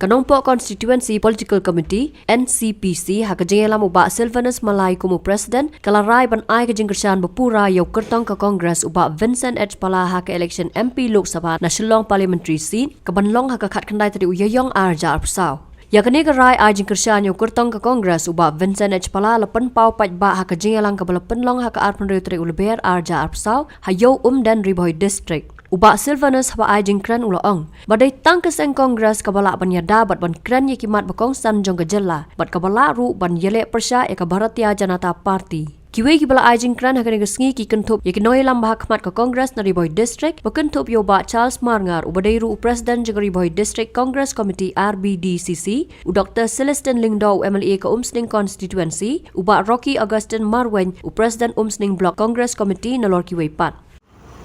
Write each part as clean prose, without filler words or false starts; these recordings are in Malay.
Kanompok Constituency Political Committee NCPC hakajengelam ubak Sylvanus Malay kumu Presiden kalarai ban ai kejingkersan bepura yau kertong ke Kongres ubak Vincent H. Pala haka election MP Lok Sabha na Shillong Parliamentary Seat kebanlong haka khat kendai tadi uyayong arja arpsau. Ya kini kerai ai jingkersan yau kertong ke Kongres ubak Vincent H. Pala lepen pau pajba haka jengelang ke belepenlong haka arpan tadi uleber arja arpsau hayau dan Riboy District. Ubak Sylvanus haba ai jingkran uloong. Badai tang keseng Kongres kabala ban yada bat ban kran ye kimat bakong san jong gejela. Bat kabala ru ban yele persya eka Bharatiya Janata Party. Kiwe kibala ai jingkran hakane gesngi ki kentup ye kinoi lam bahakmat ke Kongres na Riboy District bakentup yo ba Charles Marngar ubadai ru Presiden jeng Riboy District Congress Committee RBDCC u Dr. Celestin Lingdo MLA ke Umsning Constituency ubak Rocky Augustin Marwen u Presiden Umsning Block Congress Committee na Lor Kiwe Pat.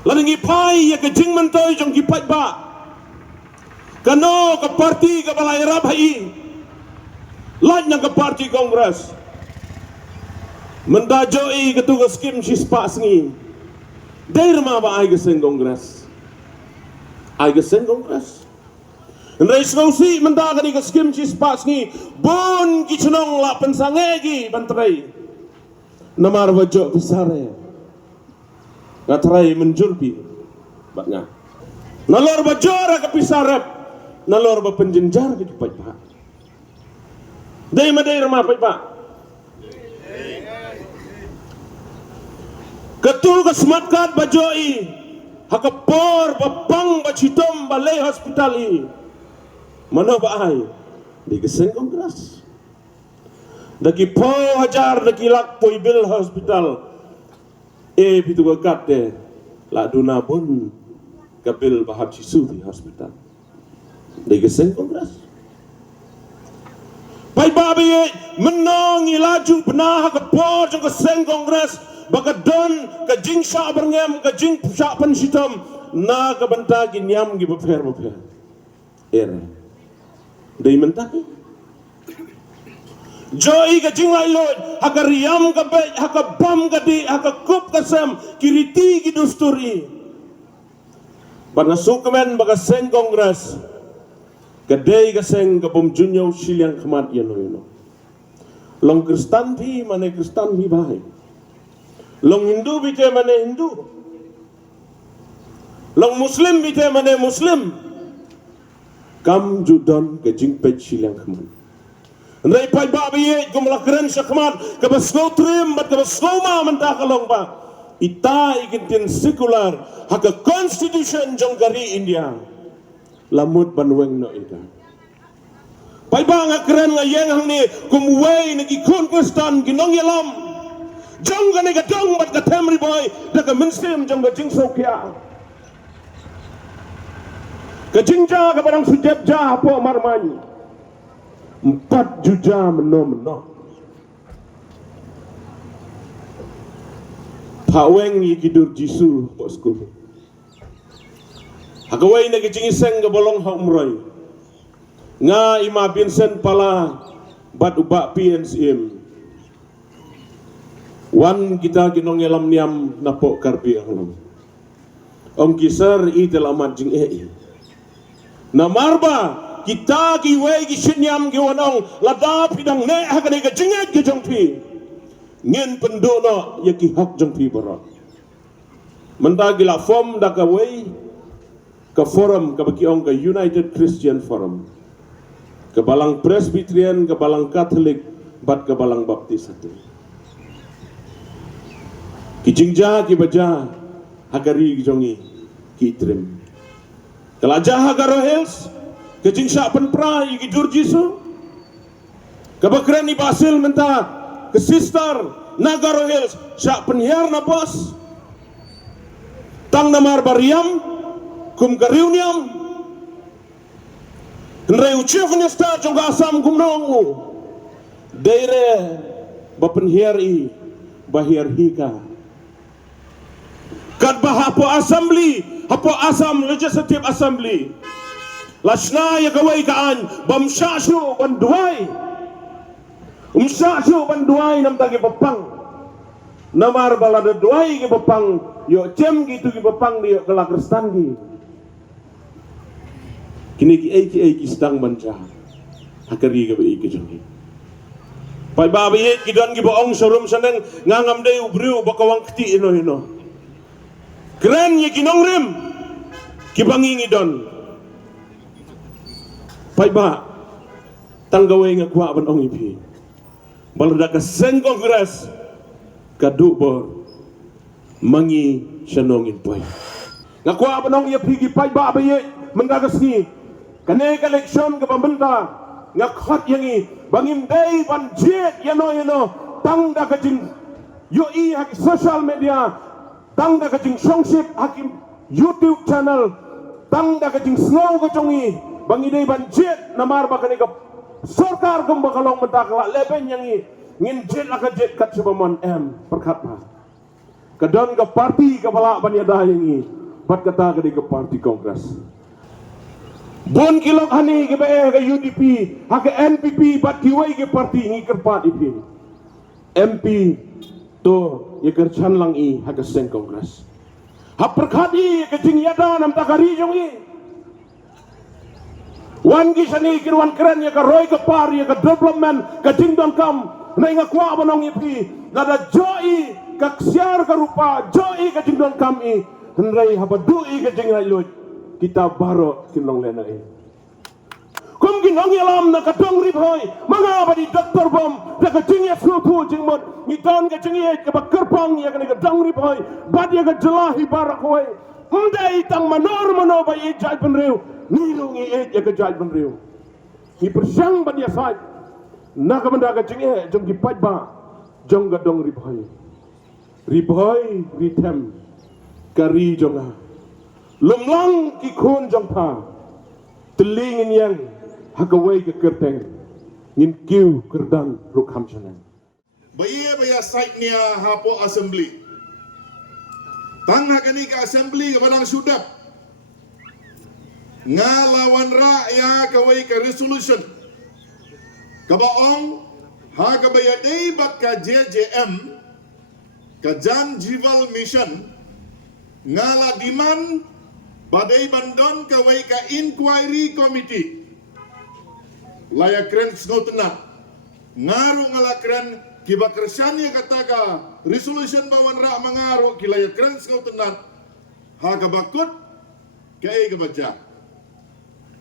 Lalu pai ya kejing mentoi jong kipat ba, kano ke parti ke balai rab hai, lanya ke parti Kongres, mendajoi ketua skim sispa sengi, dari rumah ba ai keseng Kongres, Rais ngausi mendaga di skim sispa sengi, bon kicenong la pensangegi bantrai, namar wajok besare. Ngatrai menjulpi baknya nalor bajora ke pisarap nalor ba penjenjar ke kipat pak dai madai rumah pak ketul ke sematkat bajoi hakapor bapang bacitom balai hospital i mana ba ai di keseng Kongres daki po hajar daki lak poibil hospital pitu gakat de la duna pun kapil bahab sisu di hospital de geseng Kongres pai babi menong ilaju benah ke por jong geseng Kongres bagadon ke jingsha berngem ke jing pusak pensitam na ke bentagi nyam gi befer de mentaki Joy ke jinglai lod, haka riam ke bej, haka bam ke di, haka kup ke sem, kiriti ki dusturi. Bana sukemen baga seng Kongres, kedai ke seng ke bom junyo siliang kemat yano. Long Kristan pi mana Kristan pi bahai. Long Hindu bite mana Hindu. Long Muslim bite mana Muslim. Kam judon ke jing pej siliang kemat. Ndai pai ba biye gumla keren syakmat ke basgo trim bat ke basgo ma mentah kalong ba ita ikintin sekular haka constitution jong gari India lamut banweng no ita pai ba nga keren nga yeng hang ni kumwei nagi kun Kristan ginong yalam jong gane ga dong bat ka temri boy daga minsim jong ga jing sokya ka jingja ka barang sujeb ja po marmani 4 juta meno. Paweng yikidur jisu bosku. Hagawai na gijingiseng gabolong ha umroy. Nga ima Vincent Pala bat uba PNCM. Wan kita ginongelam niam napok karpi ang Om kisar itelamat jing Namarba kita giwei gisinyam giwanong ladap hidang ne hakane ka jinget ki jongpi ngin pendono yaki hak jongpi barat mendagi la form da ka wei ka forum ka bakiong ka United Christian Forum ka balang Presbyterian ka balang Catholic bat ka balang Baptist atu ki jingja ki baja hakari jongi ki trim kelajah hagaro hills kejing syak penpra iki Jurjisu kebakran ni basil mentah ke sister Nagaro Hills syak penhiar na bos tang namar bariam kum kariuniam nrei uchief ni star jong asam kum nongu daire bapenhiar i bahir hika kad bahapo assembly hapo asam legislative assembly Lasna ya kawai kaan bamsyasyu banduai umsyasyu banduai nam tagi papang namar balada duai ke papang yo cem gitu ke papang di kelak Kristan di kini ki sedang banca hakari ga bai kijangi pai ba bai kidan gi boong sorum saneng ngangam dei ubriu bakawang kti ino ino kren ye kinong rim kibangi ngidon pai ba tanggawe nga kwa ban ong ipi balada ka sen kongres kadu bor mangi shanongin pai nga kwa ban ong ipi gi pai ba bai mengagas ni kane election ka pambenta nga khat yangi bangim dei ban jet yano tang da ka jing yo i hak social media tang da ka jing songship hakim YouTube channel tang da ka jing snow ka jongi bangi dei ban jet namar ba kane ka sarkar kum bakalong mentakla leben yangi ngin jet la ka jet kat subamon perkat ma kadon ka parti ka bala ban yada yangi bat kata ka di ka parti kongres bon kilok hani ke be ke UDP ha ke NPP bat kiwai ke parti ngi kerpat ipi MP to ye kerchan lang i ha ke sen kongres ha perkhadi ke jing yada nam takari jongi wan gi sani kirwan keren ye ka roy ke par ye ka development ka jing don kam na nga kwa banong ipi nada joi ka ksiar ka rupa joi ka jing don kam i hendrai ha badu i ka jing lut kita baro kinong lena e kum ginong yalam na kadong ribhoy mga badi doktor bom da ka jing ye flu tu jing mod ni don ka jing ye ka bakerpang ye ka ni ka dong ribhoy bad ye ka jelahi barak hoy ndai tang manor mano ba ye jai penriu ni lu ngi e ye ka jai penriu hi persang ban ye sai na ka banda ka jing ye jong ki pai ba jong ka dong ribhoy ritem kari jonga lumlang ki khun jong pa telingin yang hakawai ke kerteng ngin kiu kerdan rukham chanan Baya site niya hapo assembly tang hakani ka assembly ka badang sudap nga lawan ya kawai ka resolution kabaong ha kabaya day bat ka JJM ka Jan Jival Mission nga la diman badai bandon kawai ka inquiry committee laya kren snotena ngaru ngala kren kiba kersyanya kata ka resolution bawan ra mangaru kilaya kren snotena ha ka bakut kay ka baca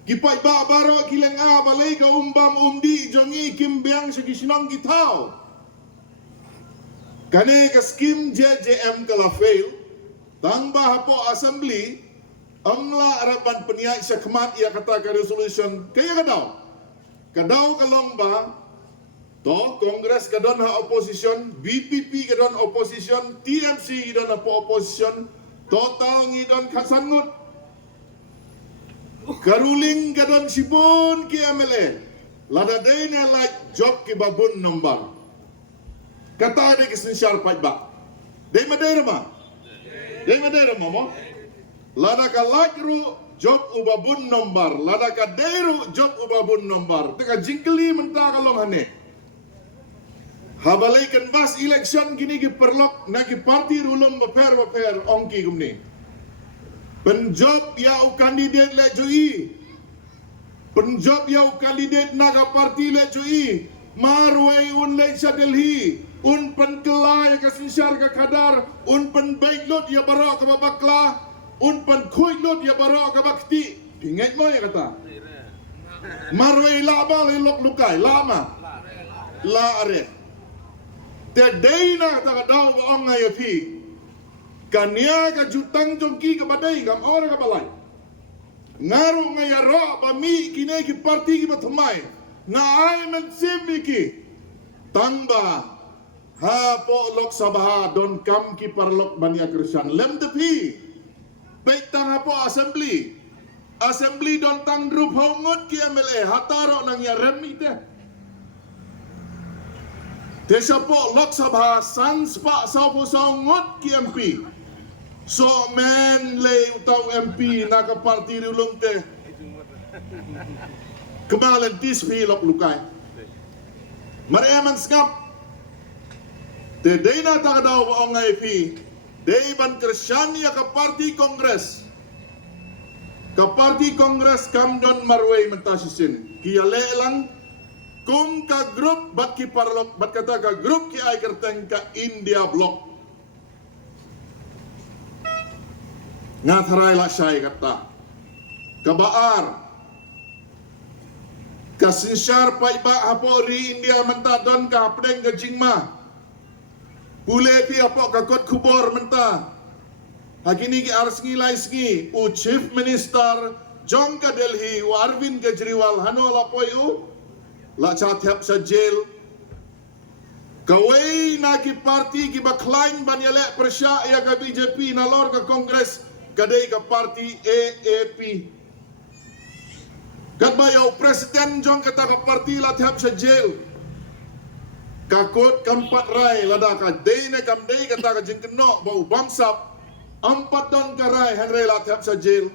kipai ba baro kileng a balay ka umbam umdi jongi kimbyang sa gisinong gitaw kane ka skim JJM kala fail tang bahapo assembly amla araban peniai sakmat ia kata ka resolution kaya kadaw kalong ba to kongres kadon ha opposition BPP kadon opposition TMC kadon ha opposition total ngidon kasangut karuling kadon sibun ki MLA lada day na like job ki babun number kata de kisinsyar pajba day madera mo lada ka lajru job ubabun nombar lada ka deru job ubabun nombar teka jingkeli menta kalong hane habalay kan bas election gini ki perlok na ki parti rulum baper ongki gumni penjob yau kandidat le jui penjob yau kandidat naga parti le jui marwai un le sa Delhi un penkelai ka sinsyar ka kadar un pen baiklot ya barok ka babakla un pen kuiklot ya barok ka bakti ingat mo ya kata marwai laba le lok lukai lama la are te deina ta daw ong ngayapi kania ka jutang jongki ka badai kam ora ka balai ngaru ngayaro bami kine ki parti ki bathmai na ai men simiki tamba ha po lok sabha don kam ki parlok bania krisan lem tepi baik tang ha po assembly don tang drup hongot ki MLA hataro nang ya remi te desa po lok sabha sans pa sa po songot ki MP so men le utau MP na ka parti rulung te kemalan tispi lok lukai mariaman skap te deina ta daw ko ngai fi dei ban kristyania ka parti kongres kam don marway mentasisin kiyale lang Kung ka grup bat ki parlok bat kata ka grup ki ay kerteng ka India Bloc. Nga tharay la syay kata. Kabaar. Kasinsyar pa iba hapo ri India menta don ka hapdeng ka jingma. Pule pi hapo ka kot kubor menta. Hakini ki ars ngilay sngi u Chief Minister Jong ka Delhi u Arvind Kejriwal hano la poyu la chathap sa jail. Kawai na ki parti ki baklain banyale persya ya ka BJP na lor ka Kongres kadai ka parti AAP. Kadbayaw Presiden Jong kata ka parti la thap sa jail. Kakot kampat rai lada ka day na kamday kata ka jingkeno bau bangsap. Ampat don karay Henry Lathap sa jail.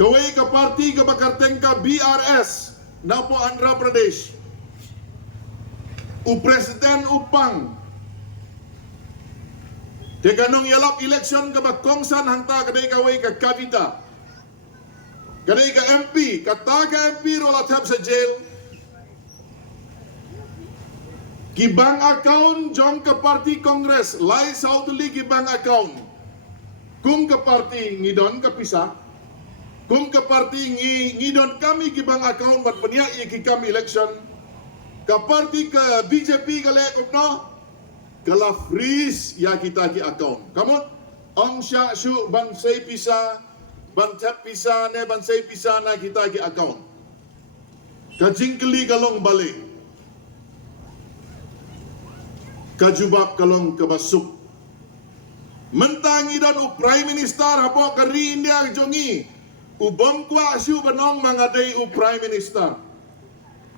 Kawai ka parti ka bakarteng ka BRS na po Andhra Pradesh. U Presiden Upang. Teganong yalap eleksyon ka bakongsan hangta kadai kawai ka Kavita. Kadai ka MP, kata ka MP ro Lathap sa jail. Kibang account jong ke parti Kongres lai sautuli kibang account. Kung ke parti ngidon ke pisah. Kung ke parti ngidon kami kibang account bat penia iki kami election. Ke parti ke BJP ke lek no kala freeze ya kita ki account. Kamu ong sya syu ban sei pisah ban tap pisah ne ban sei pisah na kita ki account. Kajingkeli kalong balik. Kajubab kalong kabasuk. Mentangi dan u Prime Minister hapo kari India jongi. U bangkwa asyu banong mangadai u Prime Minister.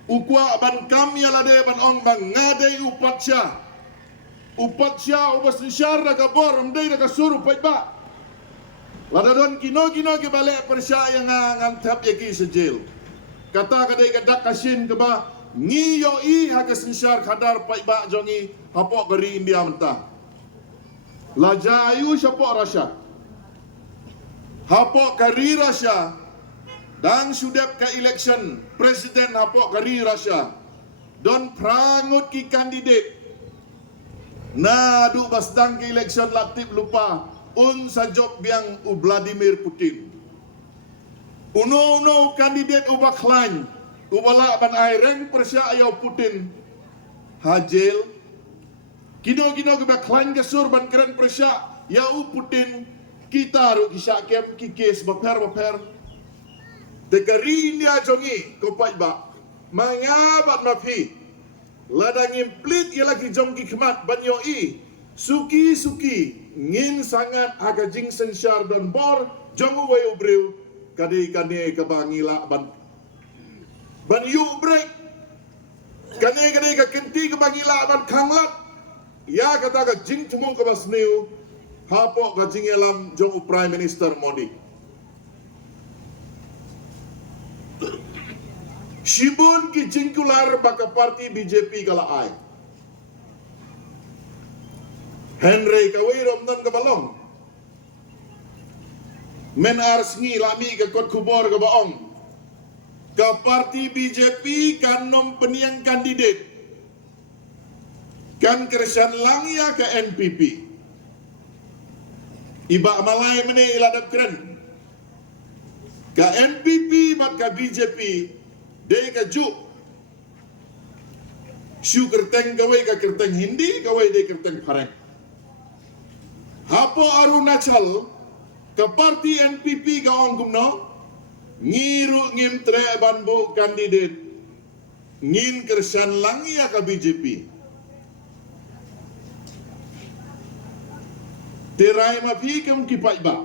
U kwa ban kam yalade ban ong mangadai u patsya. U patsya u basinsyar na kabor amday na kasuru paiba. Ladadon kino ke balik persya yang ngantap yaki sa jail. Kata kadai kadak kasin keba. Ngiyo i haga sinsyar kadar paiba jongi hapo kari India mentah. Lajayu siapa Rasya. Hapo kari Rasya dan sudah ke election presiden hapo kari Rasya. Don prangut ki kandidat. Na du basdang ke election latip lupa un sajok biang u Vladimir Putin. Uno kandidat u baklain. Ubala ban aireng persya ayaw Putin hajil. Kino ke baklain kasur ban keren persya yau Putin kita ru kisah kem kikis baper. Dekari India jongi kopai ba mangabat mafi. Ladang implit ia lagi jongki kemat banyo i suki ngin sangat aga jing sensyar dan bor jongu wayu breu kadai kabangila ban yu break kane ka kenti ka bangila ban khanglat ya kata ka jing tumong ka basniu hapo ka jing elam jong Prime Minister Modi Shibun ki jing kular baka parti BJP kala ai Henry kawai romdan ka balong men arsngi lami ka kot kubor ka baong ke parti BJP kan nom peniang kandidat kan Kersan Langya ke NPP iba malai mene iladap keren ke NPP mat ke BJP de ke juk syu kerteng kawai ke kerteng Hindi kawai de kerteng Pareng hapo Arunachal ke parti NPP ke ongkumno ngiru ngimtre banbu kandidat ngin Kersan Langya ka BJP tirai mapi kem kipai ba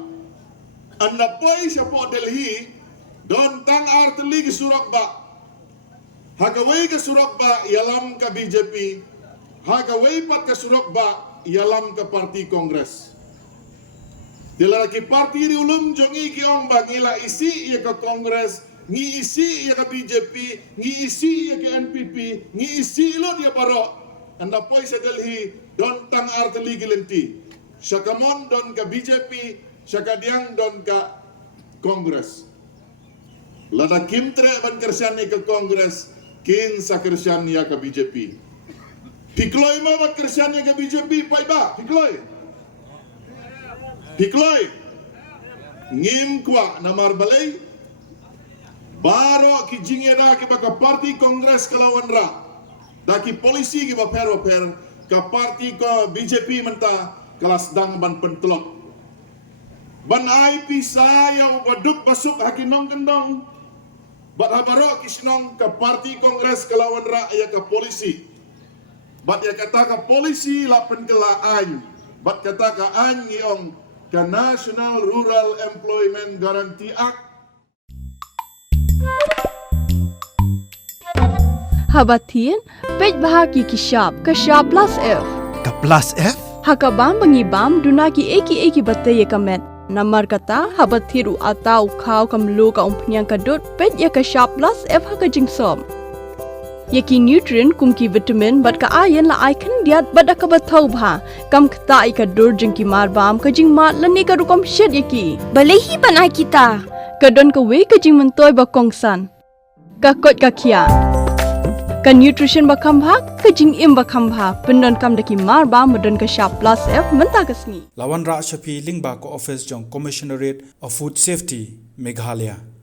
anda poi siapa Delhi don tang arteli ke surak ba hakawai ke surak ba yalam ka BJP hakawai pat ke surak ba yalam ka parti Kongres Dilalaki parti riulum jongi ki ong bangila isi ia ke Kongres, ngi isi ia ke BJP, ngi isi ia ke NPP, ngi isi lo dia barok. Anda poi sa Delhi don tang arteli gilenti. Syakamon don ke BJP, syakadiang don ke Kongres. Lada kim tre ban kersian ni ke Kongres, kin sa kersian ya ke BJP. Pikloi ma ban kersian ni ke BJP, pai ba, pikloi. Pikloi. Ngim kwa namar balai. Baro ki jingeda ki baka parti Kongres kelawan ra. Da ki polisi ki baper ka parti ko BJP menta kelas dang ban pentelok. Ban IP saya baduk masuk hakinong kendong. Bat habaro kisinong ke parti Kongres kelawan rakyat ke polisi. Bat ya kata ke polisi lapen kelaan. Bat kata ke an ngiong ke National Rural Employment Guarantee Act. Habatin, pej bahagi kishab, kashab plus F. Ka plus F? Hakabam bangibam dunaki eki batay kamet. Namar kata habat thiru atau kau kamlu ka umpnyang kadut pet ya ka sharp plus F haka jingsom. Yaki nutrient kum ki vitamin bat ka ayan la icon diat bat ka bathau bha kam kata I ka dur jing ki mar bam ka jing mat lani ka rukom shed yaki. Balehi banai kita. Ka don ka we ka jing mentoy ba kongsan. Ka kot ka kia. Ka nutrition ba khambha ka jing im ba khambha pendon kam daki mar bam madon ka sharp plus F menta kasni. Lawan Ra Shafi Lingba ko office jong Commissionerate of Food Safety Meghalaya.